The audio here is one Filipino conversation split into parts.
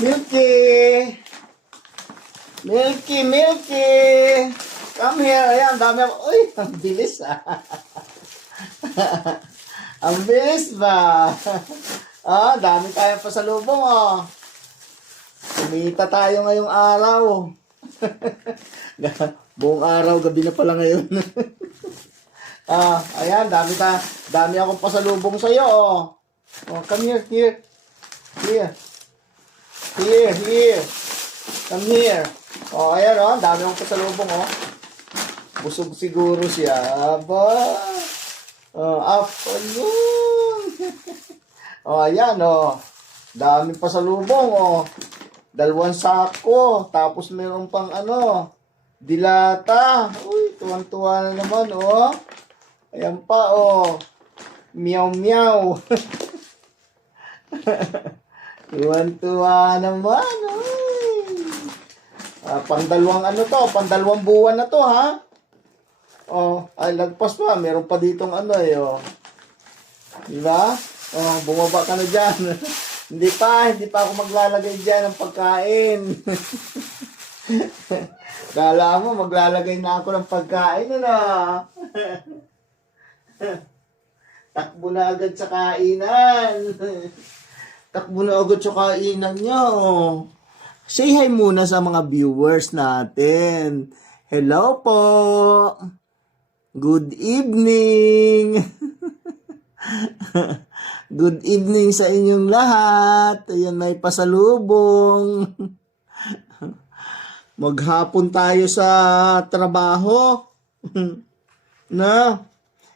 Milky! Milky, Milky! Come here. Ayan, dami ako. Uy, ang bilis ah. Ang bilis ba? Dami tayong pasalubong oh. Kumita tayo ngayong araw. Buong araw, gabi na pala ngayon. Ayan, dami akong pasalubong sa iyo oh. Come here, here. Here. Here. Come here. Ayan oh, dami akong pasalubong oh. Busog siguro siya. Aba. Afternoon. Ayan oh. Dami pasalubong oh. 2 sako. Tapos meron pang dilata. Uy, tuwan-tuwa na naman oh. Ayan pa oh. Meow meow. Tuwan-tuwa naman. Pang-2 pang-2 buwan na to ha. Ay lagpas pa, meron pa ditong Diba? Bumaba ka na dyan. hindi pa ako maglalagay dyan ng pagkain. Kala mo maglalagay na ako ng pagkain Takbo na agad sa kainan. Takbo na agad sa kainan niya Say hi muna sa mga viewers natin. Hello po. Good evening. Good evening sa inyong lahat. Ayan, may pasalubong. Maghapon tayo sa trabaho. Na?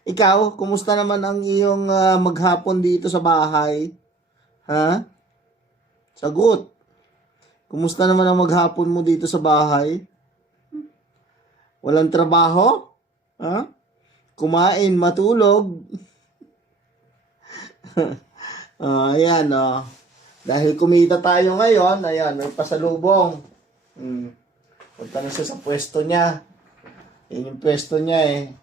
Ikaw, kumusta naman ang iyong maghapon dito sa bahay? Ha? Sagot. Kumusta naman ang maghapon mo dito sa bahay? Walang trabaho? Ha? Kumain, matulog. Ayan Dahil kumita tayo ngayon, ayan, may pasalubong. Punta na siya sa pwesto niya. Yan yung pwesto niya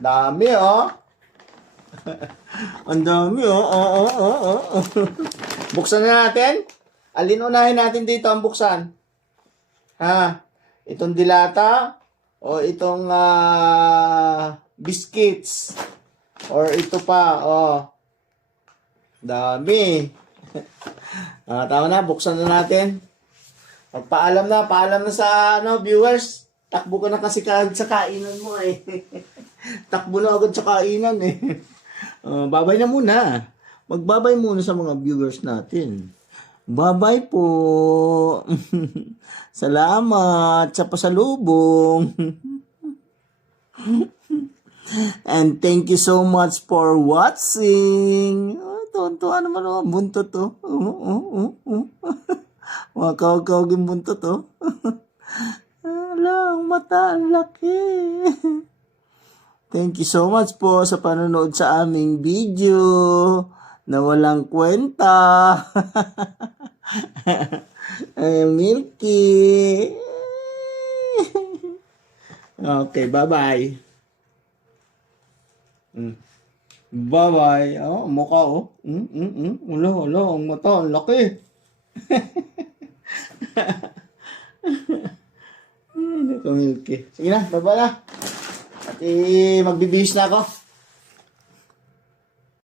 Dami Ang dami Buksan na natin. Alin unahin natin dito ang buksan? Itong dilata o itong biscuits or ito pa dami. Tama na, buksan na natin. Paalam na sa viewers. Takbo ka na kasi sa kainan mo Takbo na agad sa kainan babay na muna. Magbabay muna sa mga viewers natin. Bye-bye po. Salamat sa pasalubong. And thank you so much for watching. Tuwan-tuwa naman buntot Mga kawag-kawaging buntot ang mata, ang laki. Thank you so much po sa panonood sa aming video na walang kwenta. Milky. Okay, bye-bye. Bye-bye. Mukha Wala, ang mata, ang laki. Milky. Sige na, baba na. At magbibihis na ako.